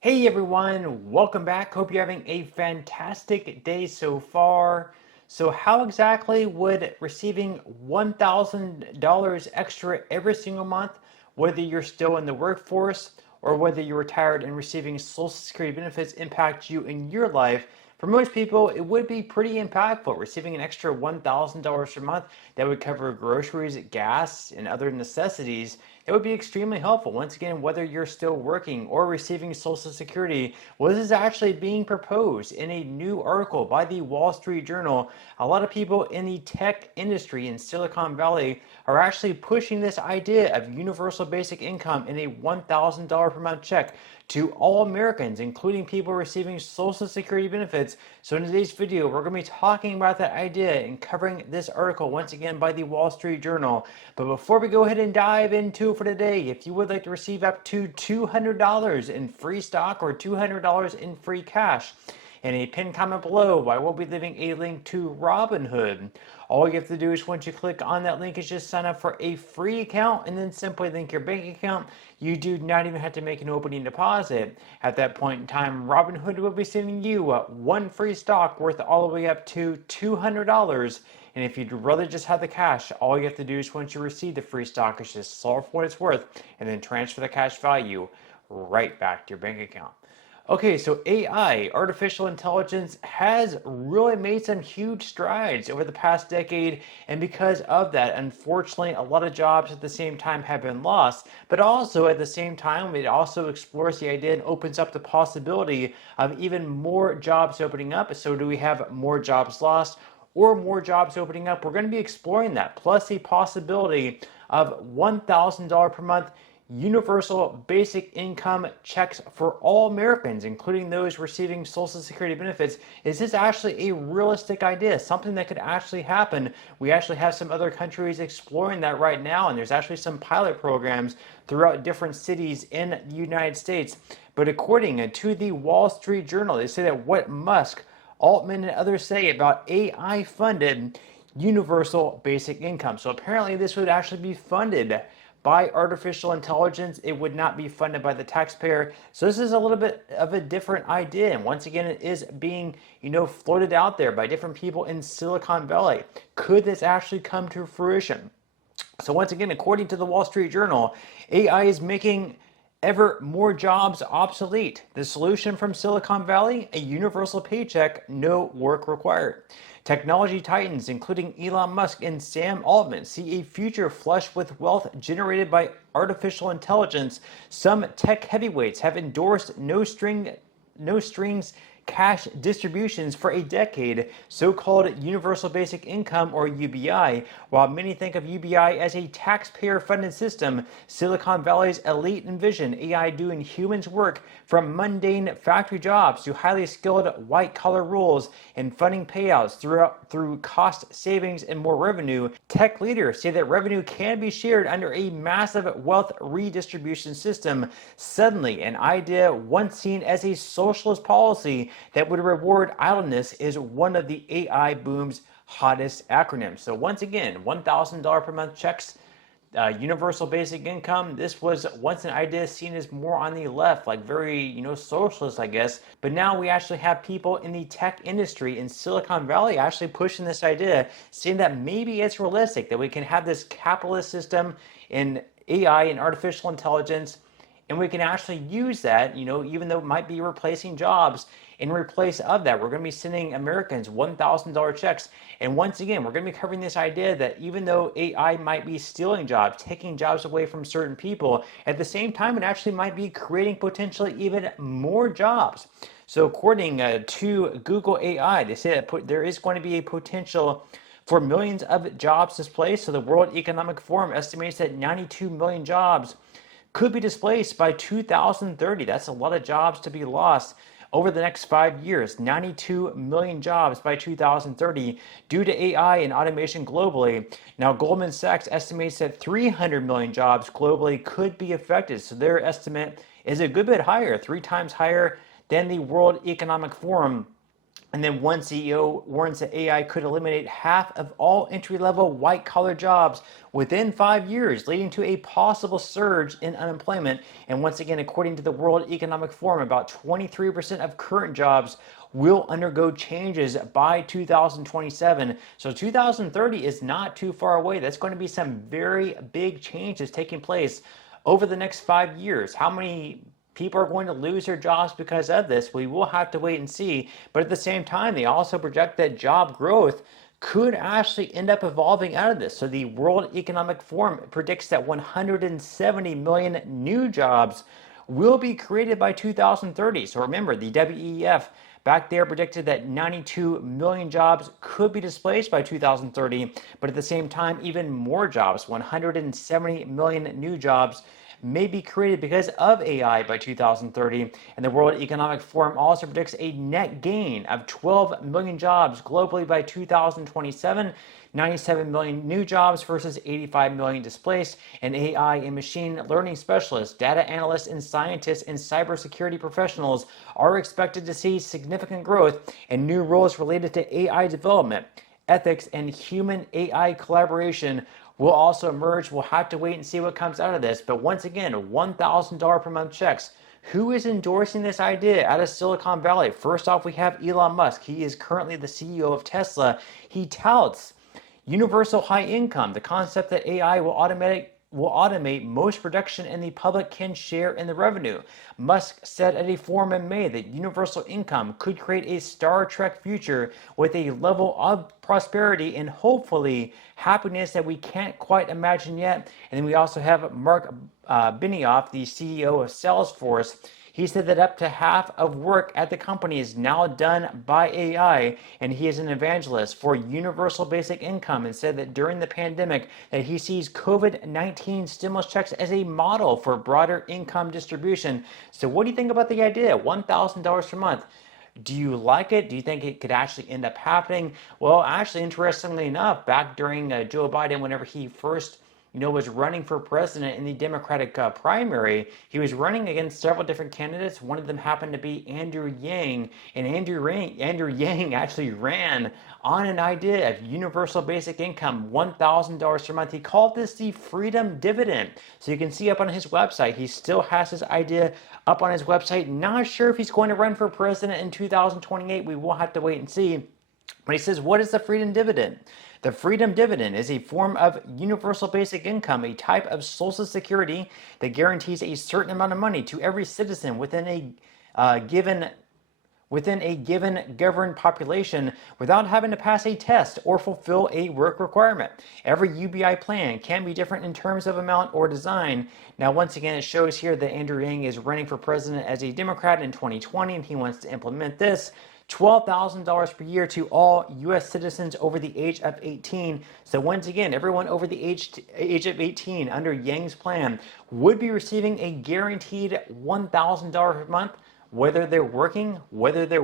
Hey everyone, welcome back. Hope you're having a fantastic day so far. So, how exactly would receiving $1,000 extra every single month, whether you're still in the workforce or whether you're retired and receiving Social Security benefits, impact you in your life? For most people, it would be pretty impactful. Receiving an extra $1,000 per month that would cover groceries, gas, and other necessities, it would be extremely helpful. Once again, whether you're still working or receiving Social Security, well, this is actually being proposed in a new article by the Wall Street Journal. A lot of people in the tech industry in Silicon Valley are actually pushing this idea of universal basic income in a $1,000 per month check to all Americans, including people receiving Social Security benefits. So in today's video, we're going to be talking about that idea and covering this article once again by the Wall Street Journal. But before we go ahead and dive into it for today, if you would like to receive up to $200 in free stock or $200 in free cash, in a pinned comment below, I will be leaving a link to Robinhood. All you have to do is once you click on that link is just sign up for a free account and then simply link your bank account. You do not even have to make an opening deposit. At that point in time, Robinhood will be sending you one free stock worth all the way up to $200. And if you'd rather just have the cash, all you have to do is once you receive the free stock is just sell for what it's worth and then transfer the cash value right back to your bank account. Okay, so AI, artificial intelligence, has really made some huge strides over the past decade, and because of that, unfortunately, a lot of jobs at the same time have been lost, but also at the same time, it also explores the idea and opens up the possibility of even more jobs opening up. So do we have more jobs lost or more jobs opening up? We're going to be exploring that, plus the possibility of $1,000 per month universal basic income checks for all Americans, including those receiving Social Security benefits. Is this actually a realistic idea? Something that could actually happen? We actually have some other countries exploring that right now, and there's actually some pilot programs throughout different cities in the United States. But according to the Wall Street Journal, they say that what Musk, Altman, and others say about AI funded universal basic income. So apparently this would actually be funded by artificial intelligence. It would not be funded by the taxpayer. So this is a little bit of a different idea. And once again, it is being, floated out there by different people in Silicon Valley. Could this actually come to fruition? So once again, according to the Wall Street Journal, AI is making ever more jobs obsolete. The solution from Silicon Valley: a universal paycheck, no work required. Technology titans, including Elon Musk and Sam Altman, see a future flush with wealth generated by artificial intelligence. Some tech heavyweights have endorsed no strings cash distributions for a decade, so-called Universal Basic Income, or UBI. While many think of UBI as a taxpayer-funded system, Silicon Valley's elite envision AI doing humans' work, from mundane factory jobs to highly skilled white-collar roles, and funding payouts through cost savings and more revenue. Tech leaders say that revenue can be shared under a massive wealth redistribution system. Suddenly, an idea once seen as a socialist policy that would reward idleness is one of the AI boom's hottest acronyms. So once again, $1,000 per month checks, universal basic income. This was once an idea seen as more on the left, like very, socialist, I guess. But now we actually have people in the tech industry in Silicon Valley actually pushing this idea, saying that maybe it's realistic that we can have this capitalist system in AI and artificial intelligence, and we can actually use that, even though it might be replacing jobs. In replace of that, we're going to be sending Americans $1,000 checks. And once again, we're going to be covering this idea that even though AI might be stealing jobs, taking jobs away from certain people, at the same time, it actually might be creating potentially even more jobs. So according to Google AI, they say that there is going to be a potential for millions of jobs displaced. So the World Economic Forum estimates that 92 million jobs could be displaced by 2030. That's a lot of jobs to be lost over the next 5 years. 92 million jobs by 2030 due to AI and automation globally. Now, Goldman Sachs estimates that 300 million jobs globally could be affected. So their estimate is a good bit higher, 3 times higher than the World Economic Forum. And then one CEO warns that AI could eliminate half of all entry-level white-collar jobs within 5 years, leading to a possible surge in unemployment. And once again, according to the World Economic Forum, about 23% of current jobs will undergo changes by 2027. So 2030 is not too far away. That's going to be some very big changes taking place over the next 5 years. How many people are going to lose their jobs because of this? We will have to wait and see. But at the same time, they also project that job growth could actually end up evolving out of this. So the World Economic Forum predicts that 170 million new jobs will be created by 2030. So remember, the WEF back there predicted that 92 million jobs could be displaced by 2030, but at the same time, even more jobs, 170 million new jobs, may be created because of AI by 2030. And the World Economic Forum also predicts a net gain of 12 million jobs globally by 2027. 97 million new jobs versus 85 million displaced, and AI and machine learning specialists, data analysts, and scientists and cybersecurity professionals are expected to see significant growth and new roles related to AI development, ethics, and human AI collaboration will also emerge. We'll have to wait and see what comes out of this. But once again, $1,000 per month checks. Who is endorsing this idea out of Silicon Valley? First off, we have Elon Musk. He is currently the CEO of Tesla. He touts universal high income, the concept that AI will automate most production and the public can share in the revenue. Musk said at a forum in May that universal income could create a Star Trek future with a level of prosperity and hopefully happiness that we can't quite imagine yet. And then we also have Mark Benioff, the CEO of Salesforce. He said that up to half of work at the company is now done by AI, and he is an evangelist for universal basic income, and said that during the pandemic that he sees COVID-19 stimulus checks as a model for broader income distribution. So what do you think about the idea? $1,000 per month. Do you like it? Do you think it could actually end up happening? Well, actually, interestingly enough, back during Joe Biden, whenever he first was running for president in the Democratic primary, he was running against several different candidates. One of them happened to be Andrew Yang, and Andrew Yang actually ran on an idea of universal basic income, $1,000 per month. He called this the freedom dividend. So you can see up on his website, he still has his idea up on his website. Not sure if he's going to run for president in 2028. We will have to wait and see. But he says, what is the freedom dividend? The freedom dividend is a form of universal basic income, a type of social security that guarantees a certain amount of money to every citizen within a given governed population without having to pass a test or fulfill a work requirement. Every UBI plan can be different in terms of amount or design. Now, once again, it shows here that Andrew Yang is running for president as a Democrat in 2020, and he wants to implement this. $12,000 per year to all U.S. citizens over the age of 18. So once again, everyone over the age of 18 under Yang's plan would be receiving a guaranteed $1,000 per month, whether they're working, whether they're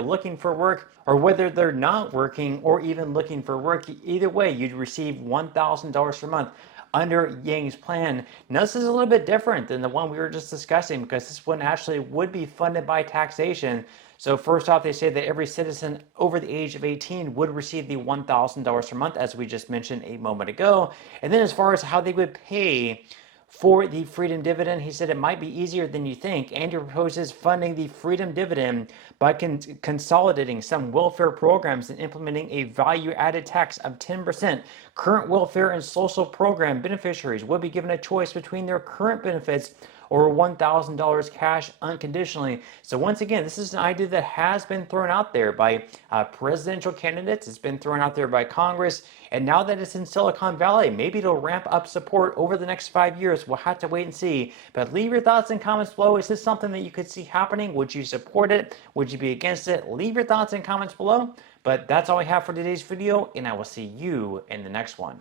looking for work, or whether they're not working or even looking for work. Either way, you'd receive $1,000 per month under Yang's plan. Now, this is a little bit different than the one we were just discussing, because this one actually would be funded by taxation. So first off, they say that every citizen over the age of 18 would receive the $1,000 per month, as we just mentioned a moment ago. And then as far as how they would pay for the freedom dividend, he said it might be easier than you think. Andrew proposes funding the freedom dividend by consolidating some welfare programs and implementing a value-added tax of 10%. Current welfare and social program beneficiaries would be given a choice between their current benefits or $1,000 cash unconditionally. So once again, this is an idea that has been thrown out there by presidential candidates. It's been thrown out there by Congress. And now that it's in Silicon Valley, maybe it'll ramp up support over the next 5 years. We'll have to wait and see. But leave your thoughts and comments below. Is this something that you could see happening? Would you support it? Would you be against it? Leave your thoughts and comments below. But that's all I have for today's video, and I will see you in the next one.